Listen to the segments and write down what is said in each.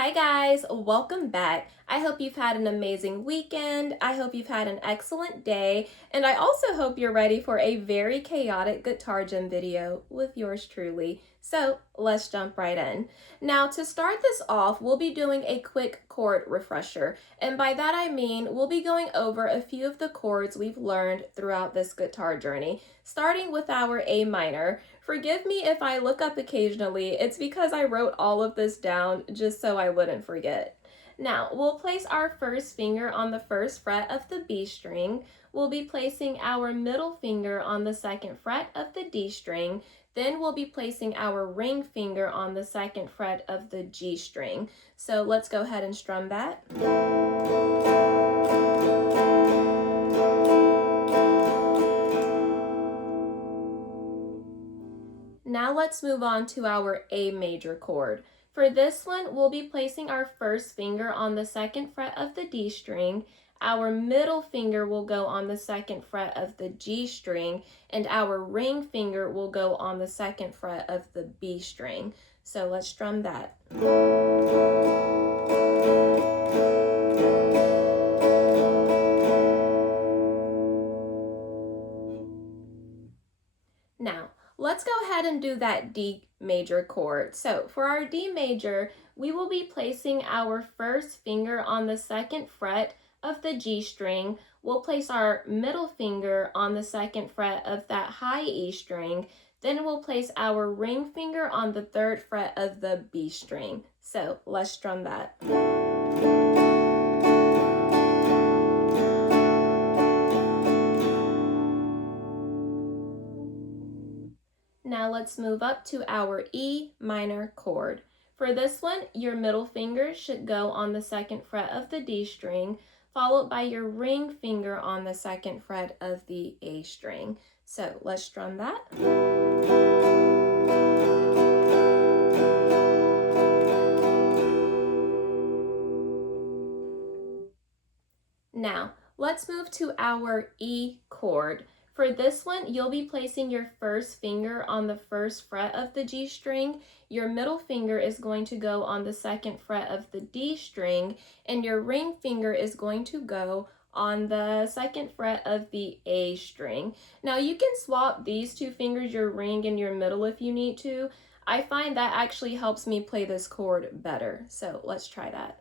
Hi guys, welcome back. I hope you've had an amazing weekend. I hope you've had an excellent day, and I also hope you're ready for a very chaotic guitar gym video with yours truly. So let's jump right in. Now to start this off, we'll be doing a quick chord refresher, and by that I mean we'll be going over a few of the chords we've learned throughout this guitar journey, starting with our A minor. Forgive me if I look up occasionally, it's because I wrote all of this down just so I wouldn't forget. Now, we'll place our first finger on the first fret of the B string. We'll be placing our middle finger on the second fret of the D string. Then we'll be placing our ring finger on the second fret of the G string. So let's go ahead and strum that. Now let's move on to our A major chord. For this one, we'll be placing our first finger on the second fret of the D string, our middle finger will go on the second fret of the G string, and our ring finger will go on the second fret of the B string. So let's strum that. Now, let's go ahead and do that D major chord. So for our D major, we will be placing our first finger on the second fret of the G string. We'll place our middle finger on the second fret of that high E string. Then we'll place our ring finger on the third fret of the B string. So let's strum that. Now let's move up to our E minor chord. For this one, your middle finger should go on the second fret of the D string, followed by your ring finger on the second fret of the A string. So let's strum that. Now, let's move to our E chord. For this one, you'll be placing your first finger on the first fret of the G string, your middle finger is going to go on the second fret of the D string, and your ring finger is going to go on the second fret of the A string. Now you can swap these two fingers, your ring and your middle, if you need to. I find that actually helps me play this chord better. So let's try that.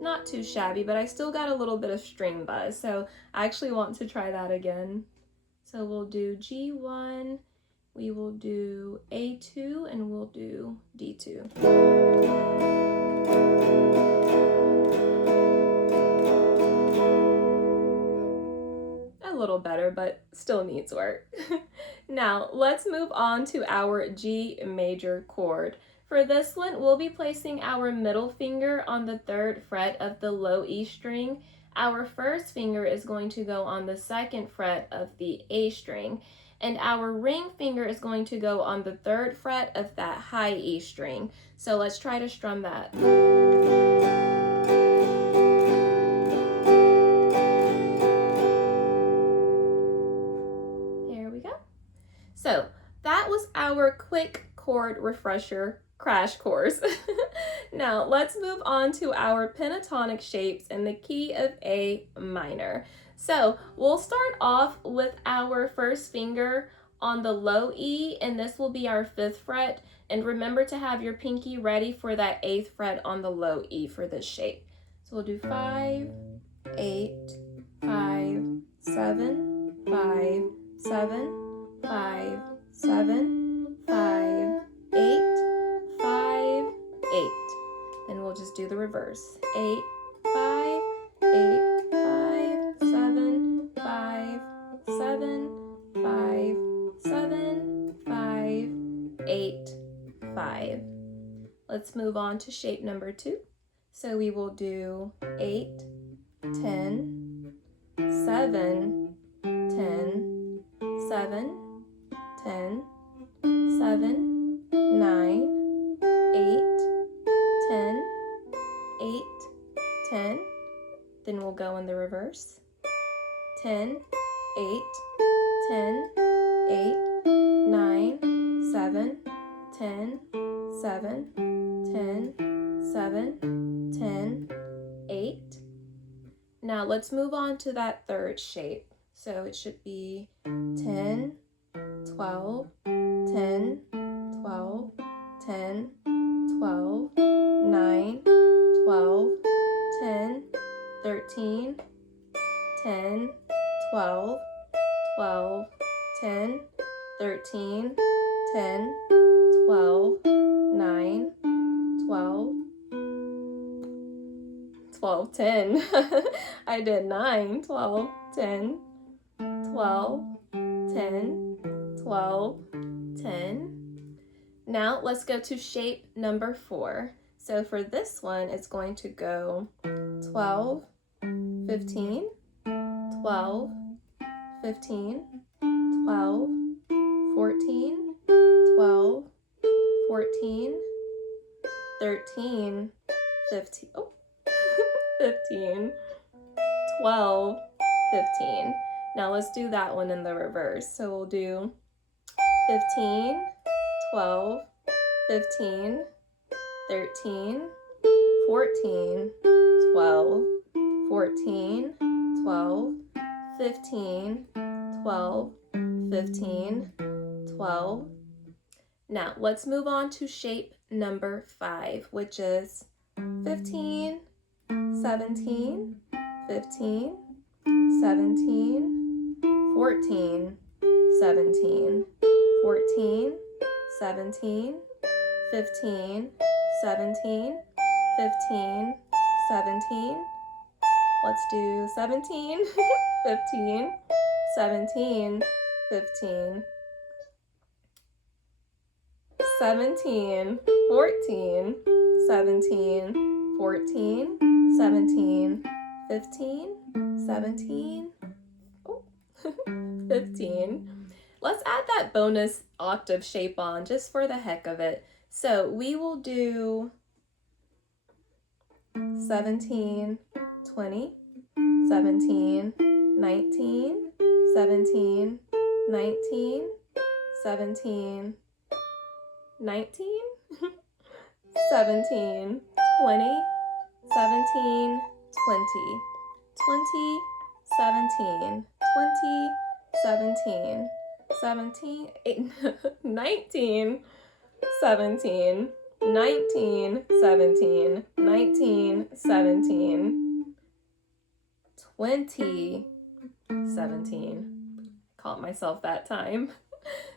Not too shabby, but I still got a little bit of string buzz, so I actually want to try that again. So we'll do G1, we will do A2, and we'll do D2. A little better, but still needs work. Now, let's move on to our G major chord. For this one, we'll be placing our middle finger on the third fret of the low E string. Our first finger is going to go on the second fret of the A string, and our ring finger is going to go on the third fret of that high E string. So let's try to strum that. There we go. So that was our quick chord refresher crash course. Now let's move on to our pentatonic shapes in the key of A minor. So we'll start off with our first finger on the low E, and this will be our 5th fret. And remember to have your pinky ready for that 8th fret on the low E for this shape. So we'll do 5, 8, 5, 7, 5, 7, 5, 7, 5, 8, 5, 8. Then we'll just do the reverse. 8, 5, 8, 5, 7, 5, 7, 5, 7, 5, 8, 5. Let's move on to shape number 2. So we will do 8, 10, 7, 10, 7, 10, 7, 9, 8, 10, 8, 10. Then we'll go in the reverse. 10, 8, 10, 8, 9, 7, 10, 7, 10, 7, 10, 8. Now let's move on to that third shape. So it should be 10, 12, 10, 12, 10, 12, 9, 12, 10, 13, 10, 12, 12, 10, 13, 10, 12, 9, 12, 12, 10. I did 9, 12, 10, 12, 10, 12, 10. Now let's go to shape number 4. So for this one, it's going to go 12, 15, 12, 15, 12, 14, 12, 14, 13, 15, oh, 15, 12, 15. Now let's do that one in the reverse. So we'll do 15, 12, 15, 13, 14, 12, 14, 12, 15, 12, 15, 12. Now let's move on to shape number 5, which is 15, 17, 15, 17, 14, 17, 14, 17, 15, 17, 15, 17. Let's do 17, 15, 17, 15, 17, 14, 17, 14, 17, 15, 17, oh, 15. Let's add that bonus octave shape on just for the heck of it. So we will do 17, 20, 17, 19, 17, 19, 17, 19, 17, 20, 17, 20, 20, 17, 20, 17, 17, 8, 19, 17, 19, 17, 19, 17, 20, 17. Caught myself that time.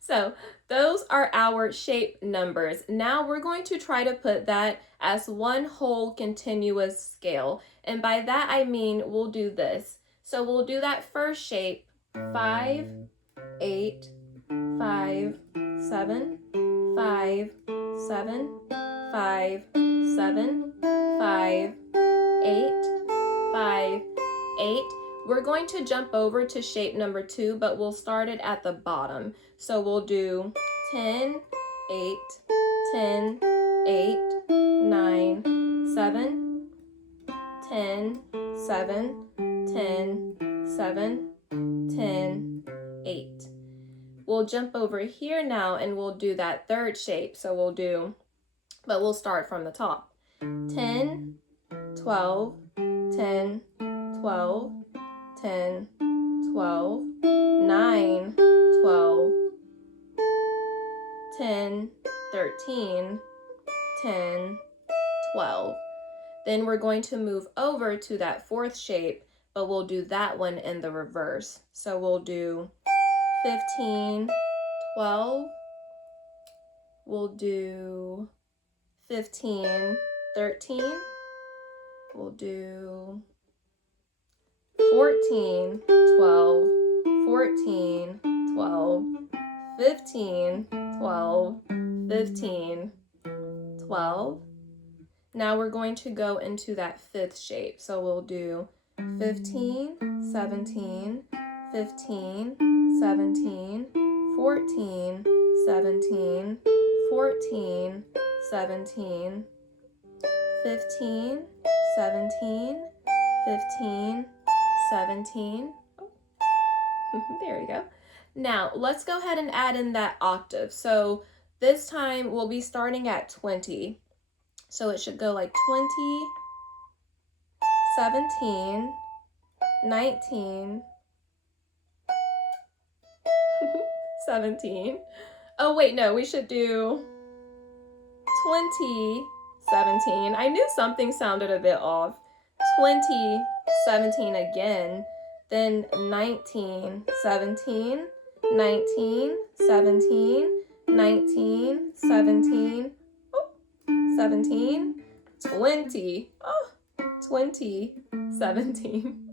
So those are our shape numbers. Now we're going to try to put that as one whole continuous scale. And by that I mean we'll do this. So we'll do that first shape, 5, 8, 5, 7, 5, 7, 5, 7, 5, 8, 5, 8. We're going to jump over to shape number 2, but we'll start it at the bottom. So we'll do 10, 8, 10, 8, 9, 7, 10, 7, 10, 7, 10, 8. We'll jump over here now and we'll do that third shape. So we'll start from the top. 10, 12, 10, 12, 10, 12, 9, 12, 10, 13, 10, 12. Then we're going to move over to that fourth shape, but we'll do that one in the reverse. So we'll do 15, 12, we'll do 15, 13, we'll do 14, 12, 14, 12, 15, 12, 15, 12. Now we're going to go into that fifth shape. So we'll do 15, 17, 15, 17, 14, 17, 14, 17, 15, 17, 15, 17. Oh. There we go. Now, let's go ahead and add in that octave. So this time we'll be starting at 20. So it should go like 20, 17, 19, 17. Oh wait, no, we should do 20, 17. I knew something sounded a bit off. 20, 17 again, then 19, 17, 19, 17, 19, 17, oh, 17, 20, oh, 20, 17.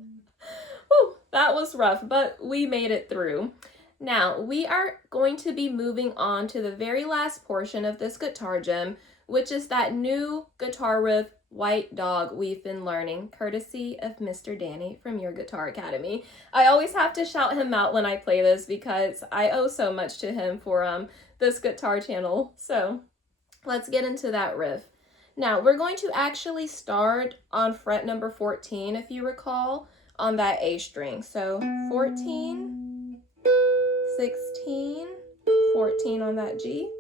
Whew, that was rough, but we made it through. Now, we are going to be moving on to the very last portion of this guitar gem, which is that new guitar riff, White Dog, we've been learning, courtesy of Mr. Danny from Your Guitar Academy. I always have to shout him out when I play this because I owe so much to him for this guitar channel. So let's get into that riff. Now, we're going to actually start on fret number 14, if you recall, on that A string. So 14, 16, 14 on that G,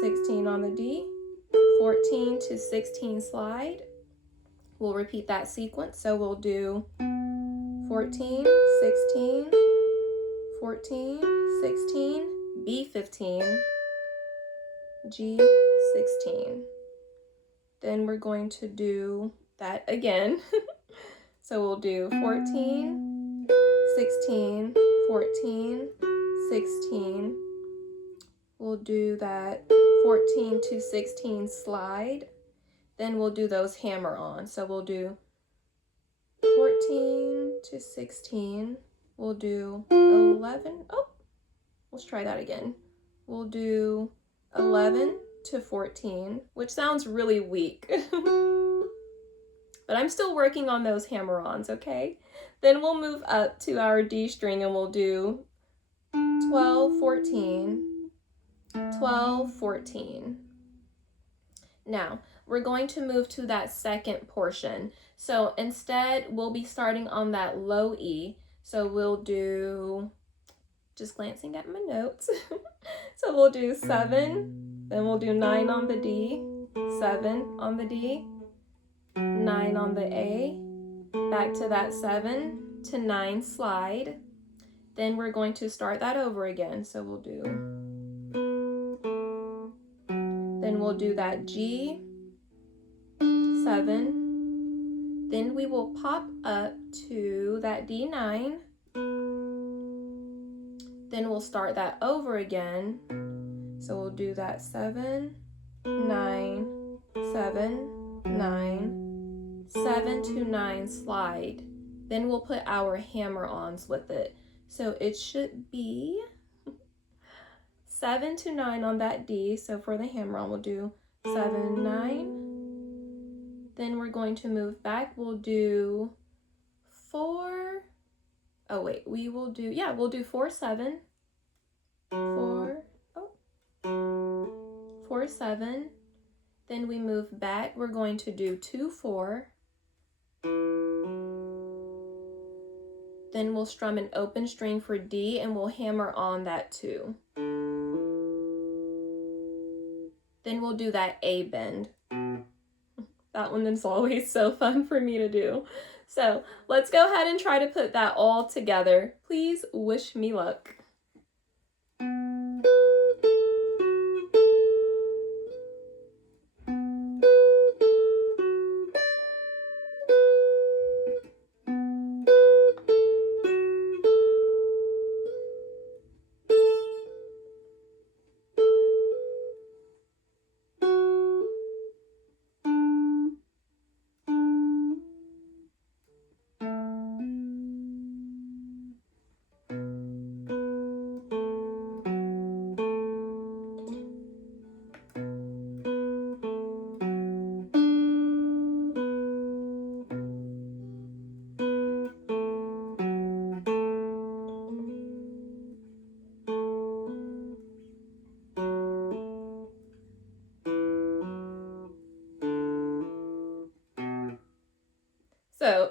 16 on the D, 14 to 16 slide. We'll repeat that sequence. So we'll do 14, 16, 14, 16, B 15, G 16. Then we're going to do that again. So we'll do 14, 16, 14, 16. We'll do that 14 to 16 slide. Then we'll do those hammer on. So we'll do 14 to 16. We'll do 11. Oh, let's try that again. We'll do 11 to 14, which sounds really weak. But I'm still working on those hammer-ons, okay? Then we'll move up to our D string and we'll do 12, 14, 12, 14. Now, we're going to move to that second portion. So instead, we'll be starting on that low E. So we'll do, just glancing at my notes. So we'll do 7, then we'll do 9 on the D, 7 on the D, 9 on the A, back to that 7 to 9 slide. Then we're going to start that over again. So we'll do, then we'll do that G, 7. Then we will pop up to that D9. Then we'll start that over again. So we'll do that 7, 9, 7, 9, 7 to 9 slide. Then we'll put our hammer-ons with it. So it should be 7 to 9 on that D. So for the hammer-on, we'll do 7, 9. Then we're going to move back. We'll do 4. Oh wait, we will do, yeah, we'll do 4, 7. 4, oh, 4, 7. Then we move back. We're going to do 2, 4. Then we'll strum an open string for D and we'll hammer on that 2. Then we'll do that A bend. That one is always so fun for me to do. So let's go ahead and try to put that all together. Please wish me luck.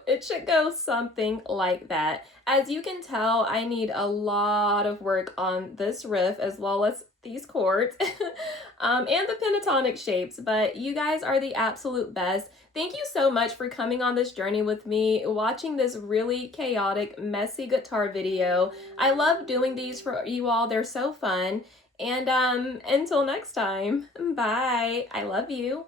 it should go something like that. As you can tell, I need a lot of work on this riff as well as these chords and the pentatonic shapes, but you guys are the absolute best. Thank you so much for coming on this journey with me, watching this really chaotic, messy guitar video. I love doing these for you all. They're so fun. And until next time, bye. I love you.